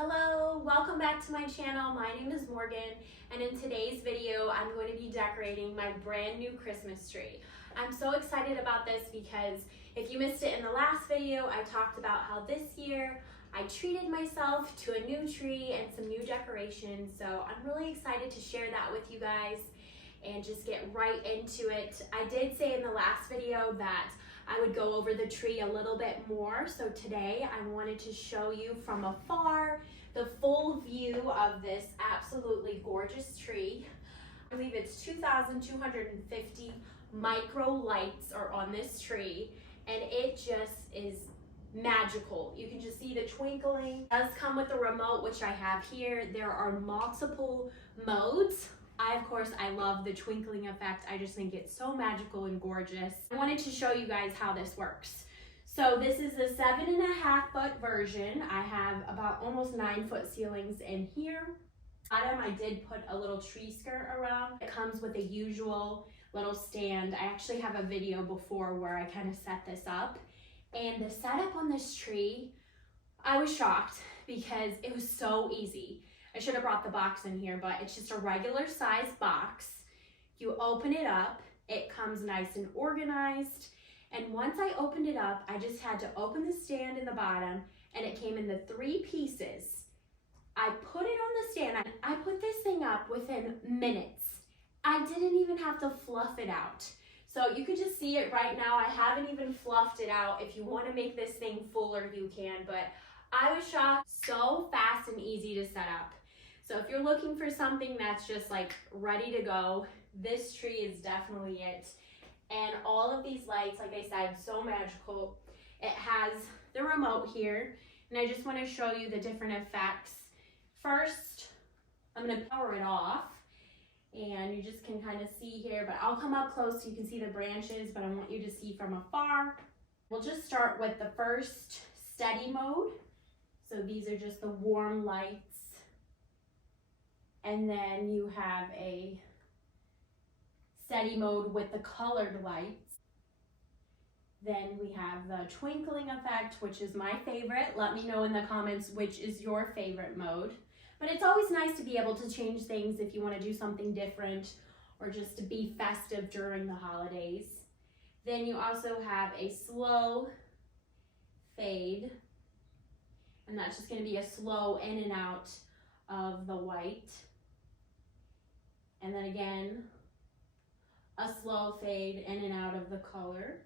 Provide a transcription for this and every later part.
Hello, welcome back to my channel. My name is Morgan, and in today's video, I'm going to be decorating my brand new Christmas tree. I'm so excited about this because if you missed it in the last video, I talked about how this year I treated myself to a new tree and some new decorations. So I'm really excited to share that with you guys and just get right into it. I did say in the last video that I would go over the tree a little bit more. So today I wanted to show you from afar the full view of this absolutely gorgeous tree. I believe it's 2,250 micro lights are on this tree, and it just is magical. You can just see the twinkling. It does come with a remote, which I have here. There are multiple modes. I love the twinkling effect. I just think it's so magical and gorgeous. I wanted to show you guys how this works. So this is the 7.5 foot version. I have about almost 9 foot ceilings in here. Bottom, I did put a little tree skirt around. It comes with a usual little stand. I actually have a video before where I kind of set this up. And the setup on this tree, I was shocked because it was so easy. I should have brought the box in here, but it's just a regular size box. You open it up, it comes nice and organized. And once I opened it up, I just had to open the stand in the bottom, and it came in the 3 pieces. I put it on the stand. I put this thing up within minutes. I didn't even have to fluff it out. So you could just see it right now. I haven't even fluffed it out. If you want to make this thing fuller, you can, but I was shocked. So fast and easy to set up. So if you're looking for something that's just like ready to go, this tree is definitely it. And all of these lights, like I said, so magical. It has the remote here, and I just want to show you the different effects. First, I'm going to power it off, and you just can kind of see here, but I'll come up close so you can see the branches, but I want you to see from afar. We'll just start with the first steady mode. So these are just the warm lights. And then you have a steady mode with the colored lights. Then we have the twinkling effect, which is my favorite. Let me know in the comments which is your favorite mode. But it's always nice to be able to change things if you want to do something different or just to be festive during the holidays. Then you also have a slow fade, and that's just going to be a slow in and out of the white. And then again, a slow fade in and out of the color.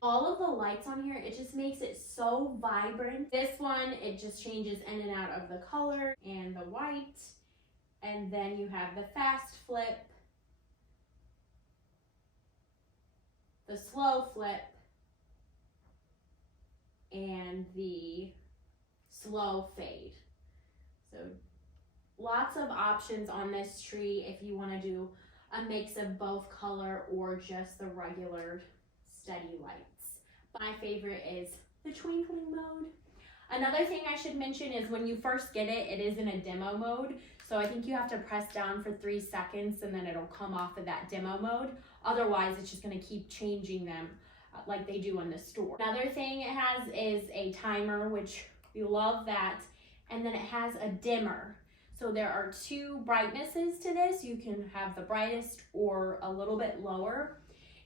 All of the lights on here, it just makes it so vibrant. This one, it just changes in and out of the color and the white. And then you have the fast flip, the slow flip, and the slow fade. So lots of options on this tree if you want to do a mix of both color or just the regular steady lights. My favorite is the twinkling mode. Another thing I should mention is when you first get it, it is in a demo mode. So I think you have to press down for 3 seconds and then it'll come off of that demo mode. Otherwise, it's just going to keep changing them like they do in the store. Another thing it has is a timer, which we love that. And then it has a dimmer. So there are 2 brightnesses to this. You can have the brightest or a little bit lower.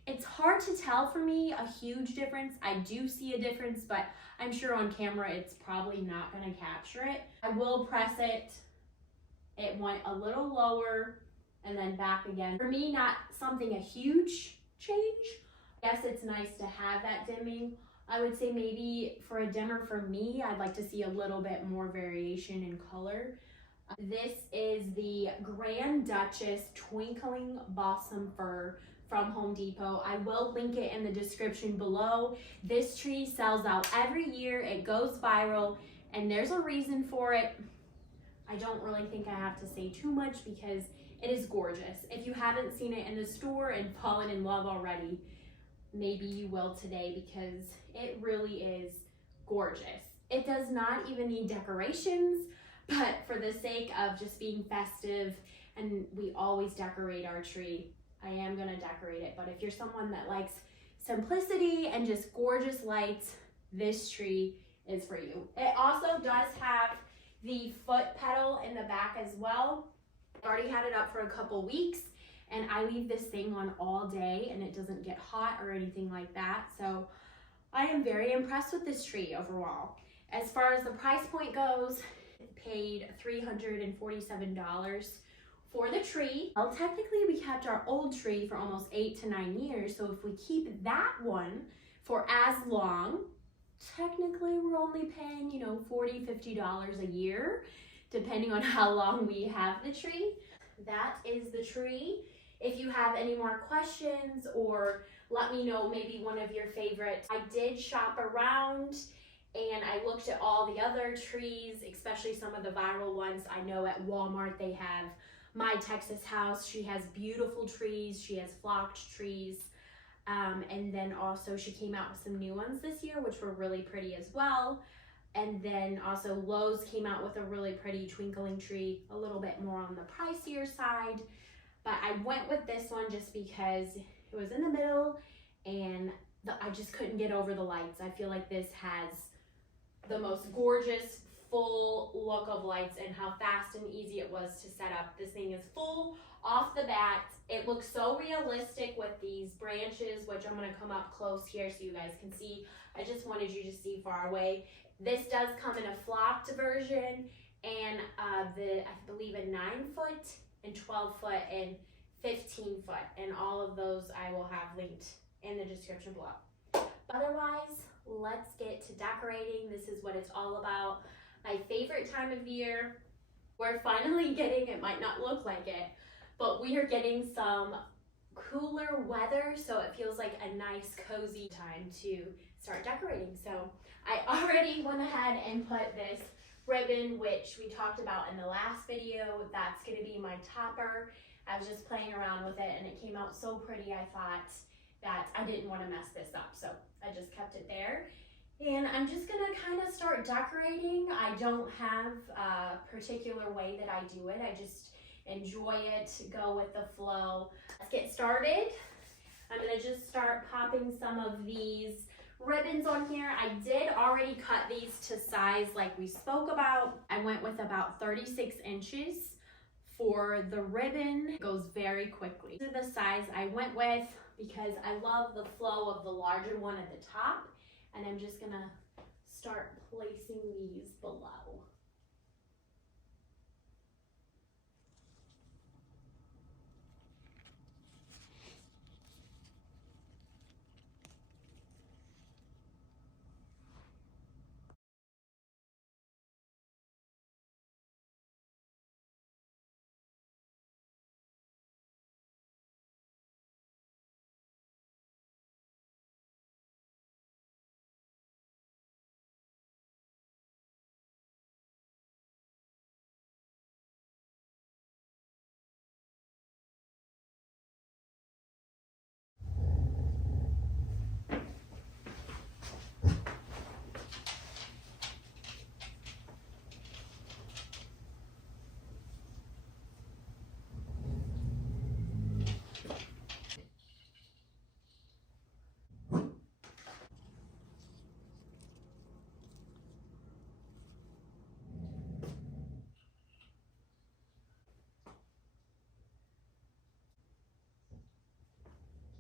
It's hard to tell for me a huge difference. I do see a difference, but I'm sure on camera it's probably not going to capture it. I will press it. It went a little lower and then back again. For me, not something a huge change. Yes, it's nice to have that dimming. I would say maybe for a dimmer for me, I'd like to see a little bit more variation in color. This is the Grand Duchess Twinkling Balsam Fir from Home Depot. I will link it in the description below. This tree sells out every year. It goes viral, and there's a reason for it. I don't really think I have to say too much because it is gorgeous. If you haven't seen it in the store and fallen in love already, maybe you will today because it really is gorgeous. It does not even need decorations, but for the sake of just being festive, and we always decorate our tree, I am gonna decorate it. But if you're someone that likes simplicity and just gorgeous lights, this tree is for you. It also does have the foot pedal in the back as well. I've already had it up for a couple weeks, and I leave this thing on all day and it doesn't get hot or anything like that. So I am very impressed with this tree overall. As far as the price point goes, I paid $347 for the tree. Well, technically we kept our old tree for almost 8 to 9 years. So if we keep that one for as long, technically we're only paying, you know, $40, $50 a year, depending on how long we have the tree. That is the tree. If you have any more questions, or let me know maybe one of your favorites. I did shop around and I looked at all the other trees, especially some of the viral ones. I know at Walmart they have My Texas House. She has beautiful trees. She has flocked trees. And then also she came out with some new ones this year, which were really pretty as well. And then also Lowe's came out with a really pretty twinkling tree, a little bit more on the pricier side. But I went with this one just because it was in the middle and I just couldn't get over the lights. I feel like this has the most gorgeous full look of lights, and how fast and easy it was to set up. This thing is full off the bat. It looks so realistic with these branches, which I'm going to come up close here so you guys can see. I just wanted you to see far away. This does come in a flocked version, and I believe a 9-foot and 12-foot and 15-foot, and all of those I will have linked in the description below. Otherwise, let's get to decorating. This is what it's all about. My favorite time of year. We're finally getting, it might not look like it, but we are getting some cooler weather, so it feels like a nice cozy time to start decorating. So I already went ahead and put this ribbon, which we talked about in the last video. That's going to be my topper. I was just playing around with it and it came out so pretty. I thought that I didn't want to mess this up, so I just kept it there. And I'm just gonna kind of start decorating. I don't have a particular way that I do it. I just enjoy it, go with the flow. Let's get started. I'm gonna just start popping some of these ribbons on here. I did already cut these to size like we spoke about. I went with about 36 inches for the ribbon. It goes very quickly. These are the size I went with because I love the flow of the larger one at the top. And I'm just gonna start placing these below.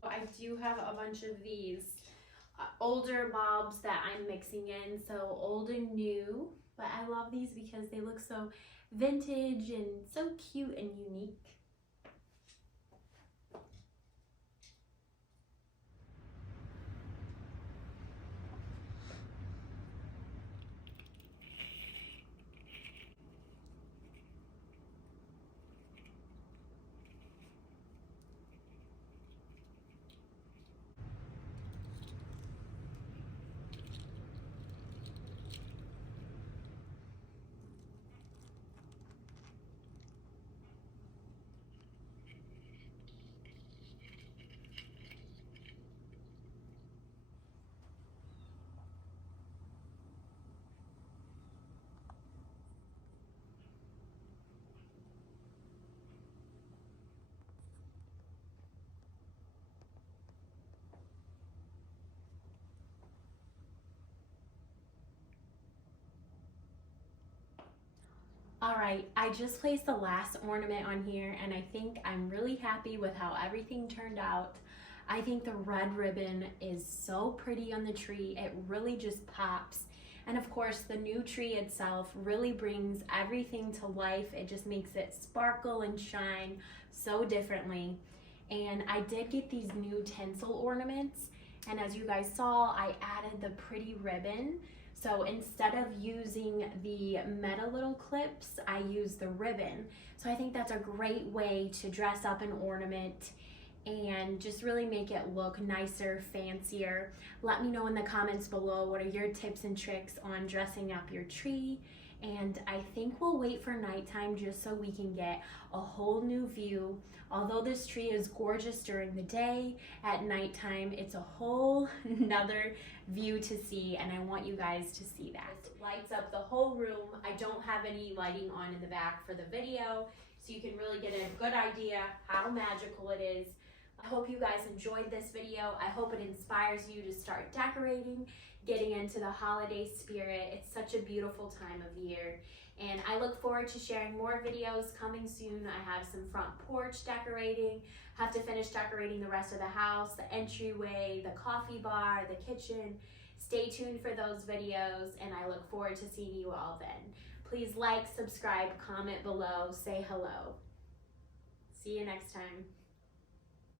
I do have a bunch of these older bulbs that I'm mixing in, so old and new, but I love these because they look so vintage and so cute and unique. All right, I just placed the last ornament on here and I think I'm really happy with how everything turned out. I think the red ribbon is so pretty on the tree. It really just pops. And of course, the new tree itself really brings everything to life. It just makes it sparkle and shine so differently. And I did get these new tinsel ornaments. And as you guys saw, I added the pretty ribbon. So instead of using the metal little clips, I use the ribbon. So I think that's a great way to dress up an ornament and just really make it look nicer, fancier. Let me know in the comments below what are your tips and tricks on dressing up your tree. And I think we'll wait for nighttime just so we can get a whole new view. Although this tree is gorgeous during the day, at nighttime it's a whole nother view to see, and I want you guys to see that. It lights up the whole room. I don't have any lighting on in the back for the video, so you can really get a good idea how magical it is. I hope you guys enjoyed this video. I hope it inspires you to start decorating, getting into the holiday spirit. It's such a beautiful time of year. And I look forward to sharing more videos coming soon. I have some front porch decorating, have to finish decorating the rest of the house, the entryway, the coffee bar, the kitchen. Stay tuned for those videos, and I look forward to seeing you all then. Please like, subscribe, comment below, say hello. See you next time.